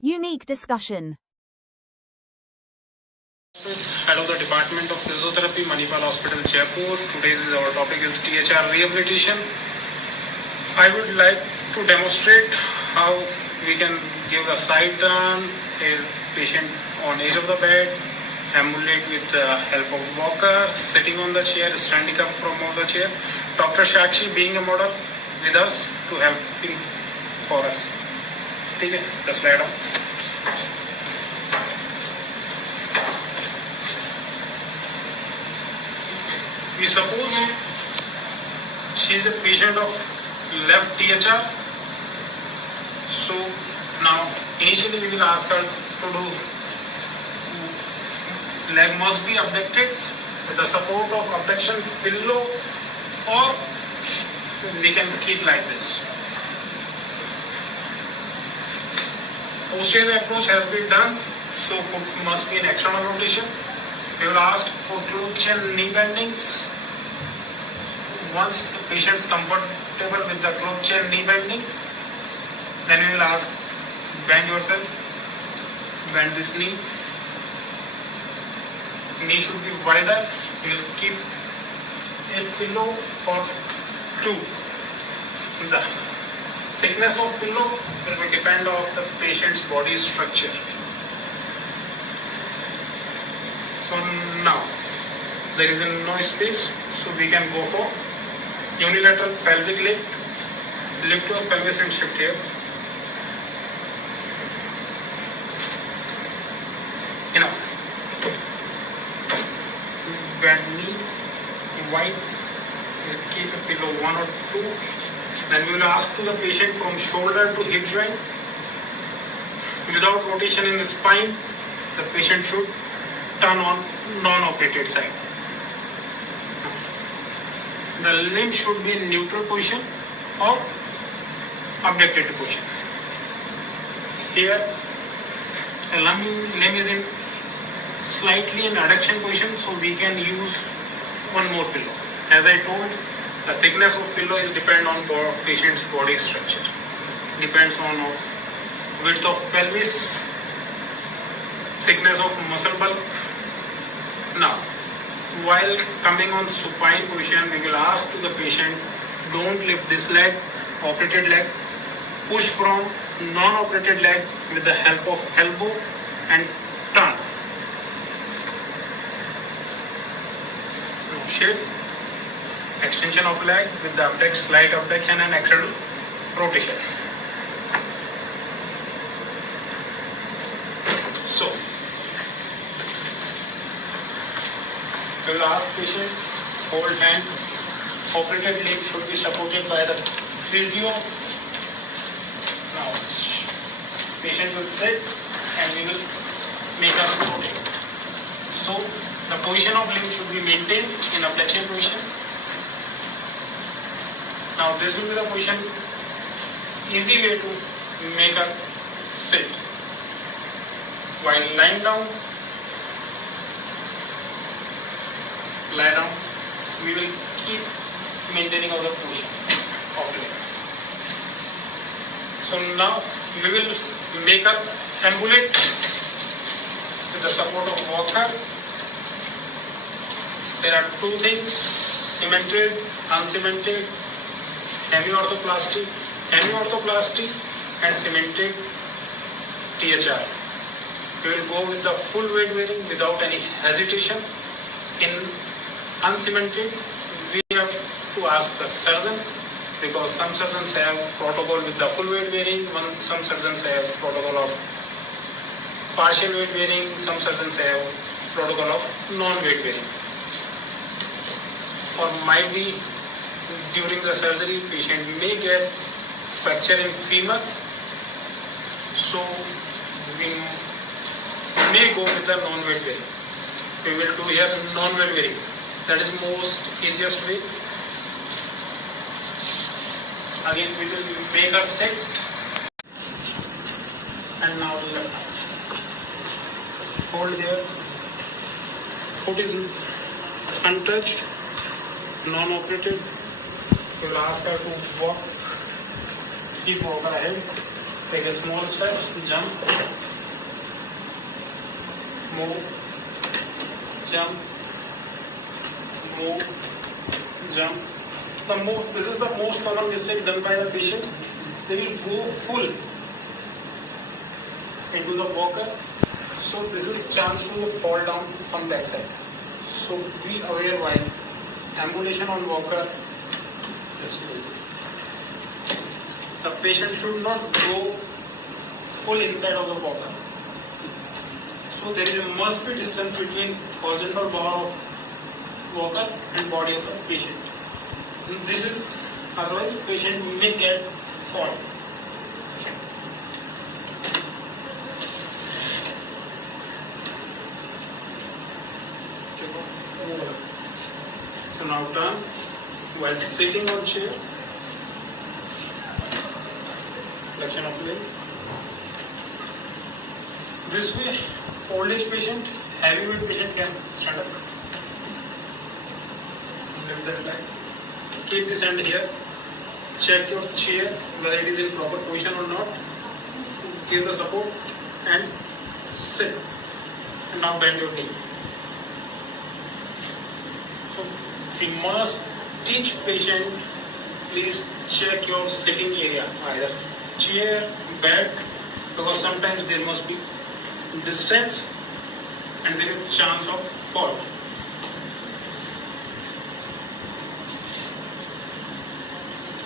Unique discussion. Head of the Department of Physiotherapy, Manipal Hospital, Jaipur. Today's our topic is THR rehabilitation. I would like to demonstrate how we can give a side turn, a patient on edge of the bed, ambulate with the help of walker, sitting on the chair, standing up from the chair. Dr. Shakshi being a model with us to help for us. ठीक है, the slide on. We suppose she is a patient of left THR. So now initially we will ask her to do leg must be abducted with the support of abduction pillow, or we can keep like this. Posterior approach has been done, so foot must be an external rotation. We will ask for glute and knee bendings. Once the patient is comfortable with the glute and knee bending, then we will ask bend yourself, bend this knee. Knee should be wider. We will keep a pillow or two. The thickness of pillow will be depend on the patient's body structure. So now there is no space, so we can go for unilateral pelvic lift. Lift your pelvis and shift here. Enough. Bend knee, wide. We'll keep a pillow 1 or 2. Then we will ask to the patient from shoulder to hip joint. Without rotation in the spine, the patient should turn on non-operated side. The limb should be in neutral position or abducted position. Here, the limb is in slightly in adduction position, so we can use one more pillow. As I told, the thickness of pillow is depend on patient's body structure. Depends on width of pelvis, thickness of muscle bulk. Now, while coming on supine position, we will ask to the patient, don't lift this leg, operated leg, push from non-operated leg with the help of elbow and turn. Now shift, extension of leg with the slight abduction and external rotation. So, we will ask patient, hold hand, operated leg should be supported by the physio. Now, patient will sit and we will make us rotate. So, the position of limb should be maintained in abduction position. Now, this will be the position, easy way to make a sit. While lying down, lie down, we will keep maintaining our position of leg. So now we will make up ambulate with the support of walker. There are two things, cemented, uncemented, hemiorthoplasty and cemented THR. We will go with the full weight bearing without any hesitation. In uncemented, we have to ask the surgeon, because some surgeons have protocol with the full weight bearing, some surgeons have protocol of partial weight bearing, some surgeons have protocol of non-weight bearing. Or might be during the surgery, patient may get fracture in femur, so we may go with the non-weight bearing. We will do here non-weight bearing. That is most easiest way. Again, we will make her sit. And now left arm. Hold there. Foot is untouched, non-operated. We will ask her to walk. Keep walk ahead. Take a small step, jump, move, jump, move, jump. This is the most common mistake done by the patients. They will go full into the walker. So this is chance to fall down from that side. So be aware while ambulation on walker. The patient should not go full inside of the walker. So there must be distance between horizontal bar of walker and body of the patient. This is, otherwise patient may get fall. So now turn while sitting on chair. Flexion of leg. This way, old age patient, heavyweight patient can stand up. Lift that leg. Keep this hand here. Check your chair whether it is in proper position or not. Give the support and sit. And now bend your knee. So we must teach patient, please check your sitting area, either chair, bed, because sometimes there must be distance and there is chance of fall.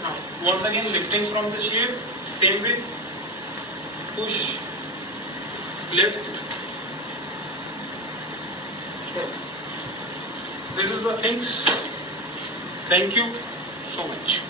Now once again lifting from the chair, same way, push, lift. So this is the things. Thank you so much.